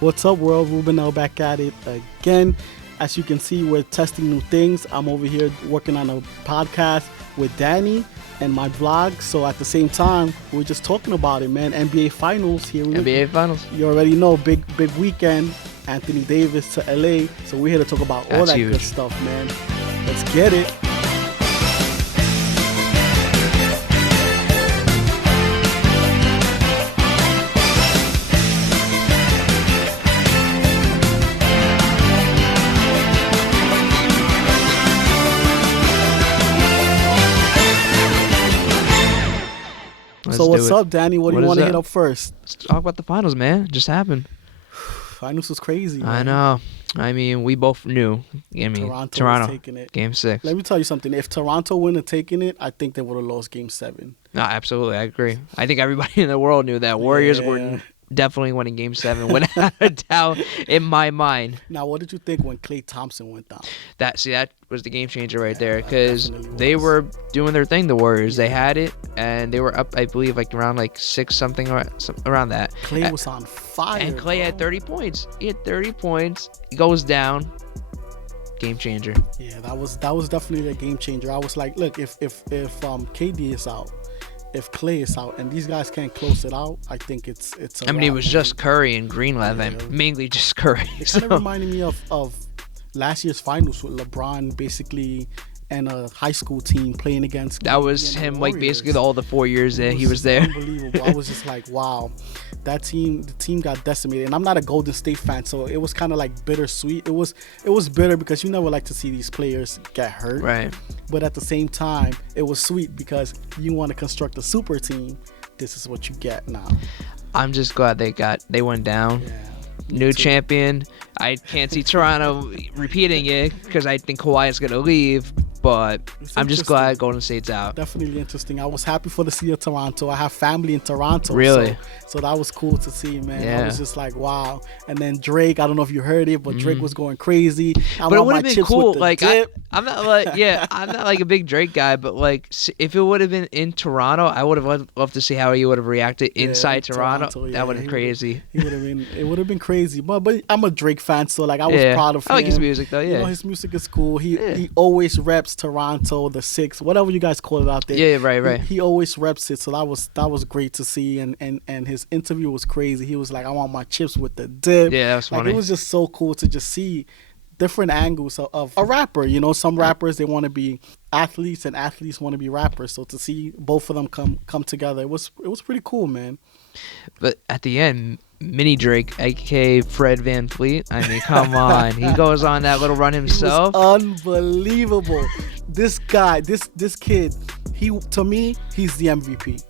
What's up, world? Ruben L back at it again. As you can see, we're testing new things. I'm over here working on a podcast with Danny and my vlog. So at the same time, we're just talking about it, man. NBA Finals here. NBA Finals. You already know, big weekend. Anthony Davis to LA. So we're here to talk about all That's that huge. good stuff, man. Let's get it. So what's up, Danny? What do you want to hit up first? Let's talk about the finals, man. It just happened. Finals was crazy, man. I know. I mean, we both knew. I mean, Toronto was taking it. Game 6. Let me tell you something. If Toronto wouldn't have taken it, I think they would have lost Game 7. No, absolutely. I agree. I think everybody in the world knew that. Warriors were definitely winning Game 7 without a doubt in my mind. Now, what did you think when Klay Thompson went down? That was the game changer right there, because they were doing their thing, the Warriors. They had it, and they were up, I believe, like around 6 something around that. Klay was on fire. And Klay had 30 points. He had 30 points. He goes down. Game changer. Yeah, that was definitely a game changer. I was like, look, if KD is out, if Klay is out, and these guys can't close it out, I think it's a I mean, it was just Curry and Greenland, and mainly just Curry. It kind of reminded me of last year's finals with LeBron basically and a high school team playing against. That was him, like basically all the 4 years that he was there. Unbelievable. I was just like, wow, the team got decimated. And I'm not a Golden State fan, so it was kind of like bittersweet. It was bitter because you never like to see these players get hurt. Right. But at the same time, it was sweet because you want to construct a super team. This is what you get now. I'm just glad they went down. Yeah. New champion. I can't see Toronto repeating it because I think Kawhi is going to leave. But I'm just glad Golden State's out. Definitely interesting. I was happy for the city of Toronto. I have family in Toronto. Really? So that was cool to see, man. Yeah. I was just like, wow. And then Drake, I don't know if you heard it, but Drake was going crazy. But it would have been cool. Like I'm not like I'm not like a big Drake guy, but like if it would have been in Toronto, I would have loved to see how he would have reacted inside Toronto. That would have been crazy. It would have been crazy. But I'm a Drake fan, so like I was proud of him. I like his music though. Yeah. You know, his music is cool. He always reps Toronto, the 6, whatever you guys call it out there. Yeah, right. He always reps it, so that was great to see. And his interview was crazy. He was like, I want my chips with the dip. Yeah, that was funny. It was just so cool to just see different angles of a rapper. You know, some rappers, they want to be athletes and athletes want to be rappers. So to see both of them come together, it was pretty cool, man. But at the end, Mini Drake, aka Fred VanVleet. I mean, come on. He goes on that little run himself. He was unbelievable. This guy, this kid, to me, he's the MVP.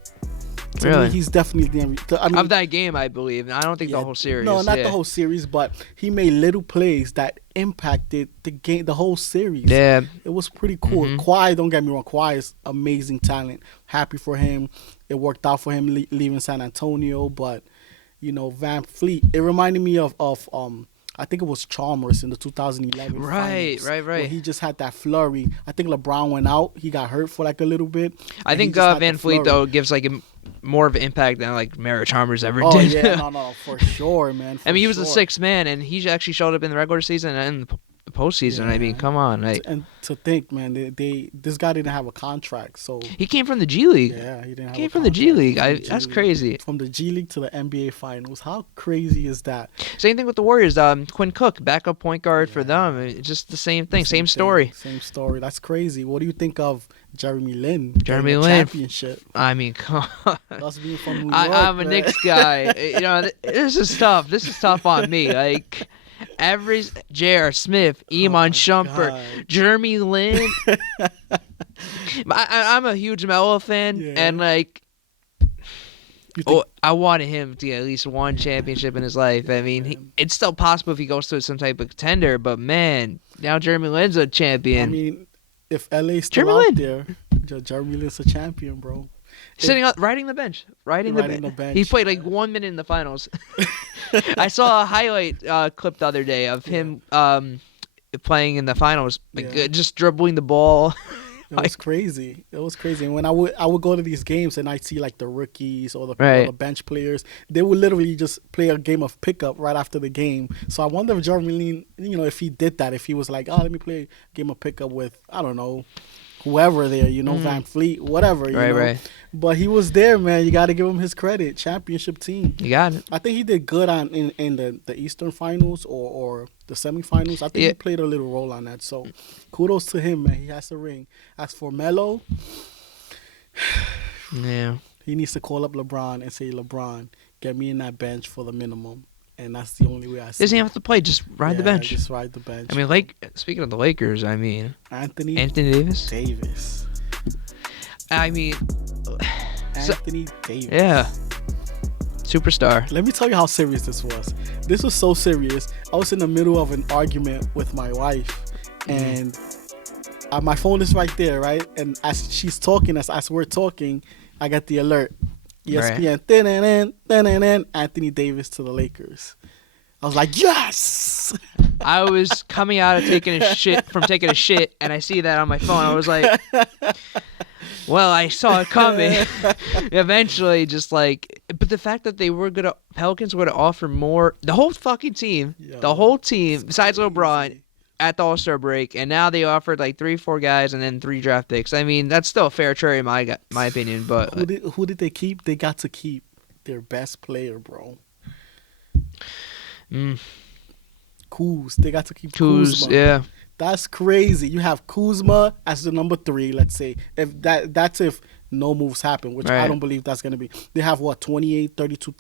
To me, he's definitely the MVP. I mean, of that game, I believe. I don't think the whole series. No, not the whole series, but he made little plays that impacted the game, the whole series. Yeah. It was pretty cool. Kawhi, don't get me wrong, Kawhi is amazing talent. Happy for him. It worked out for him leaving San Antonio, but you know, VanVleet, it reminded me of I think it was Chalmers in the 2011 Right. where he just had that flurry. I think LeBron went out. He got hurt for like a little bit. I think VanVleet, though, gives like more of an impact than like Mara Chalmers ever did. Oh, yeah. No, for sure, man. I mean, he was the 6th man, and he actually showed up in the regular season and the postseason. Yeah. I mean, come on. And to think, man, this guy didn't have a contract, so he came from the G League. Yeah, he didn't have. Came from the G League. That's crazy. From the G League to the NBA Finals. How crazy is that? Same thing with the Warriors. Quinn Cook, backup point guard for them. It's just the same thing. Same story. Same story. That's crazy. What do you think of Jeremy Lin? Jeremy Lin. Championship. I mean, come on. Us being from New York, I'm a Knicks guy. You know, this is tough. This is tough on me. Like. J.R. Smith, Iman Shumpert, Jeremy Lin. I'm a huge Melo fan, and like, I wanted him to get at least one championship in his life. I mean, it's still possible if he goes to some type of contender, but man, now Jeremy Lin's a champion. I mean, if LA's still out there, Jeremy Lin's a champion, bro. Sitting up, riding the bench. He played like 1 minute in the finals. I saw a highlight clip the other day of him playing in the finals, like just dribbling the ball. It was crazy. It was crazy. And when I would go to these games and I'd see like the rookies or the bench players, they would literally just play a game of pickup right after the game. So I wonder if Jordan, if he did that, if he was like, oh, let me play a game of pickup with, I don't know, whoever there, Van Fleet, whatever, Right. But he was there, man. You got to give him his credit. Championship team. You got it. I think he did good in the Eastern Finals or the semifinals. I think he played a little role on that. So kudos to him, man. He has a ring. As for Melo, he needs to call up LeBron and say, LeBron, get me in that bench for the minimum. And that's the only way I see it. Doesn't have to play. Just ride the bench. Just ride the bench. I mean, speaking of the Lakers, I mean, Anthony Davis. I mean, Anthony Davis. Yeah. Superstar. Let me tell you how serious this was. This was so serious. I was in the middle of an argument with my wife, and my phone is right there, right? And as she's talking, as we're talking, I got the alert. ESPN, Anthony Davis to the Lakers. I was like, yes! I was coming out of taking a shit, and I see that on my phone. I was like, well, I saw it coming. Eventually, but the fact that Pelicans were to offer more, the whole fucking team, besides LeBron, at the All-Star break, and now they offered like 3-4 guys and then 3 draft picks. I mean, that's still a fair trade in my opinion. But who did they keep? They got to keep their best player, bro. Kuz. They got to keep Kuzma. Yeah. That's crazy. You have Kuzma as the number 3, let's say. That's if no moves happen, which I don't believe that's going to be. They have, 32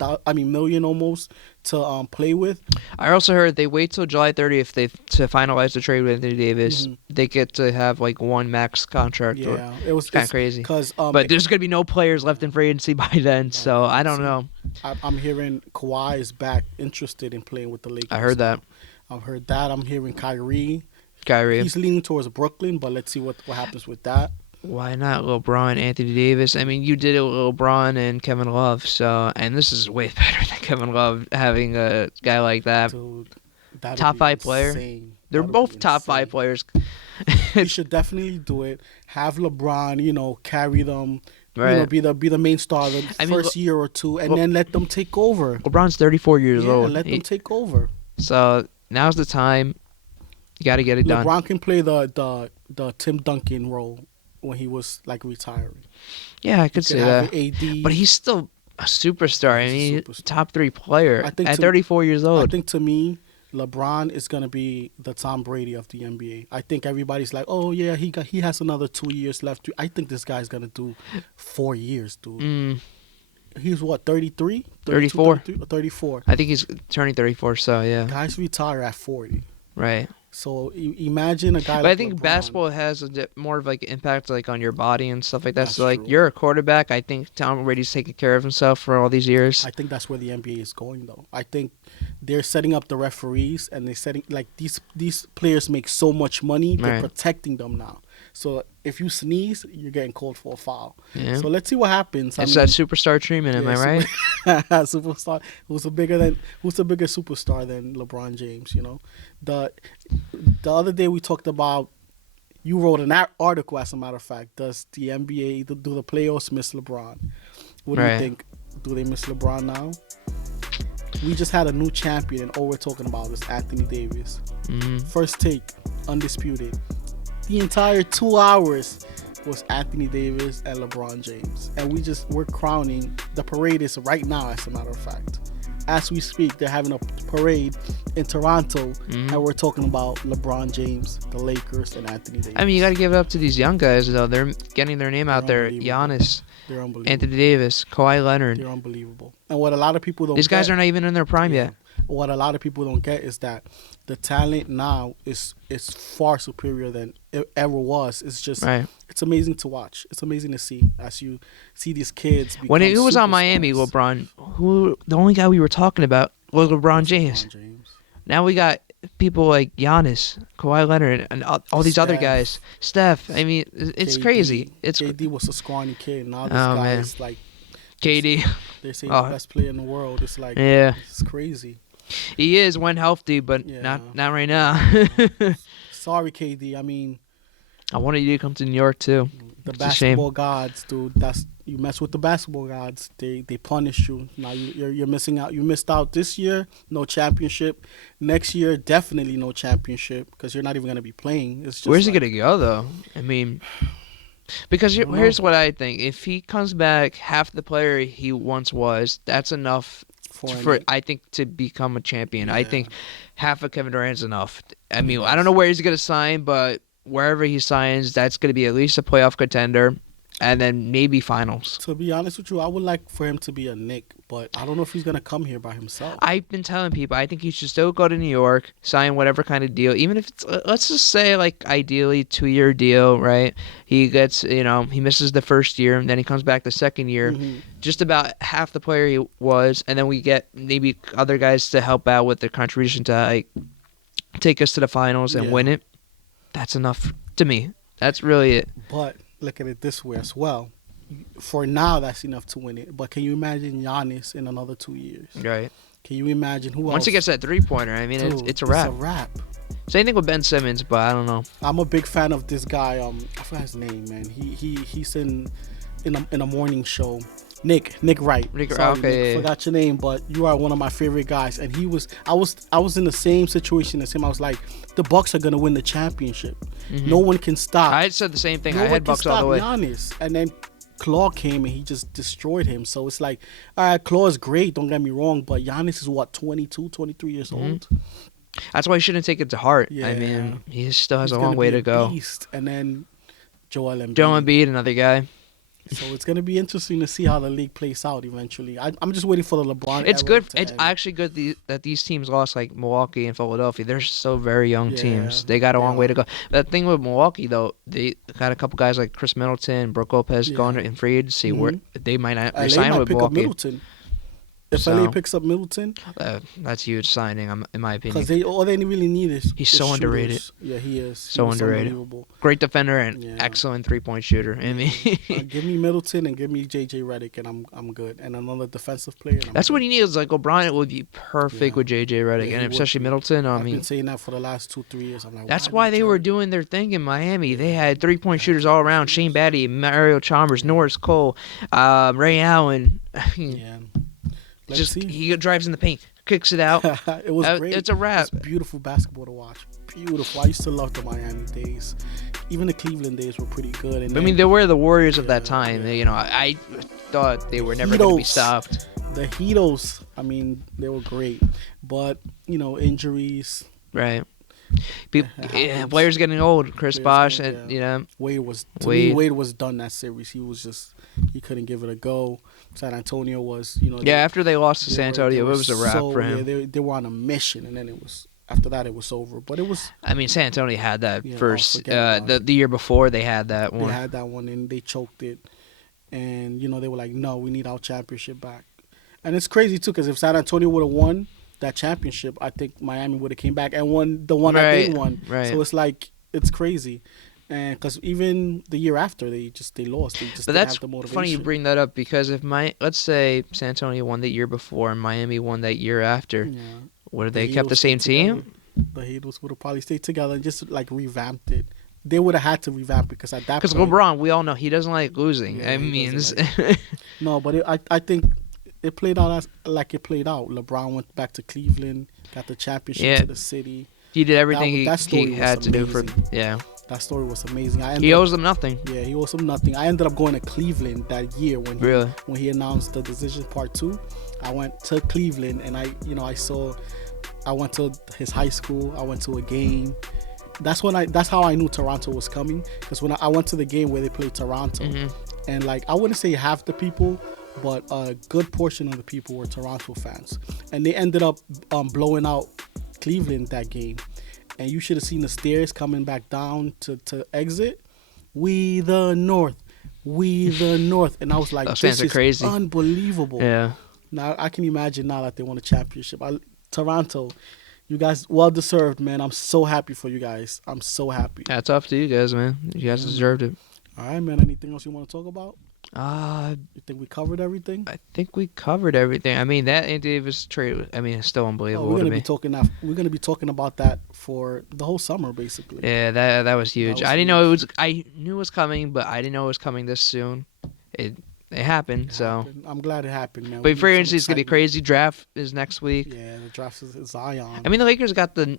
million almost to play with. I also heard they wait till July 30th to finalize the trade with Anthony Davis. They get to have one max contract. Yeah, it was kind of crazy. But there's going to be no players left in free agency by then, so I don't know. I'm hearing Kawhi is back interested in playing with the Lakers. I heard that. I've heard that. I'm hearing Kyrie. He's leaning towards Brooklyn, but let's see what happens with that. Why not LeBron, Anthony Davis? I mean, you did it with LeBron and Kevin Love, and this is way better than Kevin Love having a guy like that. Dude, top 5 player. They're both top 5 players. You should definitely do it. Have LeBron, carry them. Be the main star the first year or two, and then let them take over. LeBron's 34 years old. Let them take over. So now's the time. You got to get it done. LeBron can play the Tim Duncan role when he was retiring. Yeah, I could say that. AD. But he's still a superstar. I mean, top 3 player at 34 years old. I think to me, LeBron is gonna be the Tom Brady of the NBA. I think everybody's like, oh yeah, he has another 2 years left. I think this guy's gonna do 4 years, dude. He's 33? 34. 34. I think he's turning 34. So yeah. Guys retire at 40. Right. So imagine a guy. But like I think LeBron. Basketball has more of impact on your body and stuff like that. That's So true. You're a quarterback. I think Tom Brady's taken care of himself for all these years. I think that's where the NBA is going, though. I think they're setting up the referees, and they're setting these players make so much money. They're protecting them now. So if you sneeze, you're getting called for a foul. Yeah. So let's see what happens. It's that superstar treatment, am I right? Superstar. Who's a bigger superstar than LeBron James? The other day we talked about. You wrote an article, as a matter of fact. Does the NBA do the playoffs miss LeBron? What do you think? Do they miss LeBron now? We just had a new champion, and all we're talking about is Anthony Davis. First take, undisputed. The entire 2 hours was Anthony Davis and LeBron James. And we're crowning. The parade is right now, as a matter of fact. As we speak, they're having a parade in Toronto, and we're talking about LeBron James, the Lakers, and Anthony Davis. I mean, you got to give it up to these young guys, though. They're getting their name out there. Giannis, they're unbelievable. Anthony Davis, Kawhi Leonard. They're unbelievable. And what a lot of people don't get... These guys are not even in their prime yet. What a lot of people don't get is that the talent now is far superior than it ever was. It's just it's amazing to watch. It's amazing to see as you see these kids become when it was on superstars. Miami, LeBron, the only guy we were talking about was LeBron James. Now we got people like Giannis, Kawhi Leonard, and all these other guys. Steph. I mean, it's KD. crazy. KD was a scrawny kid. Now this guy is like KD. They're saying the best player in the world. It's like it's crazy. He is when healthy, but not right now. Sorry, KD. I mean, I wanted you to come to New York too. The It's a shame. basketball gods, dude. That's you mess with the basketball gods, they punish you. Now you're missing out. You missed out this year, no championship. Next year, definitely no championship because you're not even gonna be playing. It's just Where's he like gonna go though? I mean, because I don't know here's what I think: if he comes back half the player he once was, that's enough for for any. I think to become a champion. I Yeah, think half of Kevin Durant's enough. I mean, I don't yes. know where he's gonna sign, but wherever he signs, that's gonna be at least a playoff contender, and then maybe finals. To be honest with you, I would like for him to be a Nick, but I don't know if he's gonna come here by himself. I've been telling people I think he should still go to New York, sign whatever kind of deal, even if it's let's just say like ideally 2-year deal, right? He gets he misses the first year, and then he comes back the second year, Hmm. just about half the player he was, and then we get maybe other guys to help out with their contribution to like take us to the finals and win Yeah, it. That's enough to me. That's really it, but look at it this way as well. For now, that's enough to win it. But can you imagine Giannis in another 2 years? right? Can you imagine who Once he else? gets that 3-pointer, I mean, Dude, it's a it's a wrap. wrap. Same thing with Ben Simmons, but I don't know. I'm a big fan of this guy. I forgot his name, man. He's in a morning show. Nick Wright. Sorry, Okay, Nick, yeah, yeah. forgot your name, but you are one of my favorite guys. And I was in the same situation as him. I was like, the Bucks are gonna win the championship. No one can stop. I said the same thing. No I one had can Bucks all stop the way. Giannis. And then Claw came and he just destroyed him. So it's like, all right, Claw is great. Don't get me wrong, but Giannis is what 22, 23 years old. That's why he shouldn't take it to heart. I Yeah. mean, he still has He's a long gonna way be to a go. beast. And then Joel Joel Embiid. Embiid, another guy. So it's gonna be interesting to see how the league plays out eventually. I'm just waiting for the LeBron It's era good. to It's end. actually good that these teams lost, like Milwaukee and Philadelphia. They're still very young Yeah, teams. They got a they long way to are. go. The thing with Milwaukee, though, they got a couple guys like Chris Middleton, Brook Lopez Yeah. going in free agency where Mhm. they might not LA resign might with pick up Milwaukee. Middleton. If LA So picks up Middleton, that's huge signing, in my opinion. because they all they really need He's is so underrated. shooters. Yeah, he is. So He's underrated. unbelievable. Great defender and Yeah. excellent 3-point shooter. I mean, Give me Middleton and give me JJ Redick, and I'm good. And another defensive player. And I'm that's good. what he needs. Like LeBron would be perfect Yeah. with JJ Redick, Yeah, and he would especially be. Middleton. I I've mean, been saying that for the last 2, 3 years. I'm like, that's why why they were don't doing their thing in Miami. They had y'all- 3-point shooters all around: Shane Batty, Mario Chalmers, Norris Cole, Ray Allen. I mean, Yeah. Let's just see. he drives in the paint, kicks it out. It was great. It's a wrap. It's beautiful basketball to watch. Beautiful. I used to love the Miami days. Even the Cleveland days were pretty good. And I mean, then they were the Warriors of that Yeah, time. yeah. You know, I thought they were never going to be Heatos. stopped. the Heatos, I mean, they were great. But, injuries. Right. People, It yeah, happens. players getting old. Chris Players Bosh, getting- and yeah. Wade was to Wade. me, Wade was done that series. He couldn't give it a go. San Antonio was, yeah. After they lost to they San were- Antonio, they it were was a wrap so- for Yeah, him. they were on a mission, and then after that it was over. But it was I mean, San Antonio had that Yeah, first. forget about The year before they had that they one. had that one and they choked it, and they were like, no, we need our championship back. And it's crazy too, because if San Antonio would have won that championship, I think Miami would have came back and won the one that they Right, won. right. So it's like it's crazy, and because even the year after they lost, they just But didn't that's have the motivation. funny you bring that up because if let's say San Antonio won the year before and Miami won that year after, Yeah. would have they The kept the Heatles same stayed together. team? The Heatles would have probably stayed together and just like revamped it. They would have had to revamp because at that Because point, LeBron, we all know he doesn't like losing. Yeah, I he mean, doesn't no, but I think it played out like it played out. LeBron went back to Cleveland, got the championship Yeah. to the city. he did everything that story he was had to do for. amazing. Yeah, That story was amazing. he owes them nothing. Yeah, he owes him nothing. I ended up going to Cleveland that year Really? when he announced the decision part 2. I went to Cleveland and I went to his high school. I went to a game. That's how I knew Toronto was coming, because when I went to the game where they played Toronto, and like I wouldn't say half the people, but a good portion of the people were Toronto fans, and they ended up blowing out Cleveland that game. And you should have seen the stairs coming back down to exit. We the North, and I was like, Those this fans are is crazy. unbelievable. Yeah. Now I can imagine now that they won a championship. Toronto, you guys well deserved, man. I'm so happy for you guys. I'm so happy. Hats off to you guys, man. You guys deserved it. All right, man. Anything else you want to talk about? You think we covered everything? I think we covered everything. I mean, that Anthony Davis trade, I mean, it's still Oh, unbelievable to me. we're gonna be talking about that for the whole summer, basically. Yeah, that was That huge. was I didn't know it huge. was. I knew it was coming, but I didn't know it was coming this soon. It it happened. It So, happened. I'm glad it happened, man. We but free need some agency is gonna be excitement. crazy. Draft is next week. Yeah, the draft is Zion. I mean, the Lakers got the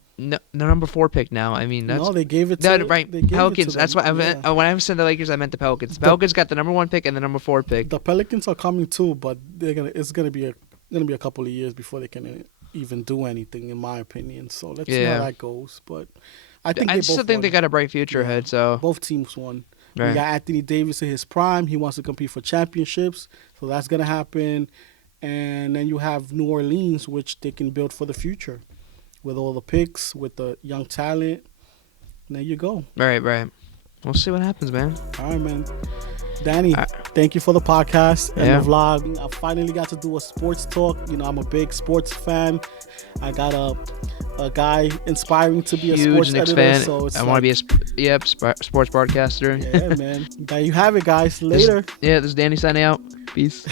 number 4 pick now. I mean, that's No, they gave it no, to right. they gave it to Pelicans. That's them. why Yeah. when I said the Lakers, I meant the Pelicans. The The Pelicans got the number 1 pick and the number 4 pick. the Pelicans are coming too, but it's gonna be a couple of years before they can even do anything, in my opinion. So let's see how Yeah. that goes. But I think I they still both think they won. got a bright future Yeah. ahead. So, Both teams won. We right. got Anthony Davis in his prime. He wants to compete for championships, so that's gonna happen. And then you have New Orleans, which they can build for the future with all the picks, with the young talent. And there you go. Right. We'll see what happens, man. All right, man. Danny, All right. thank you for the podcast and Yeah. the vlog. I finally got to do a sports talk. You know, I'm a big sports fan. I got a guy inspiring to be a Huge sports Knicks editor. fan. So it's I want to be a sports broadcaster. yeah, man. There you have it, guys. Later. This is Danny signing out. Peace.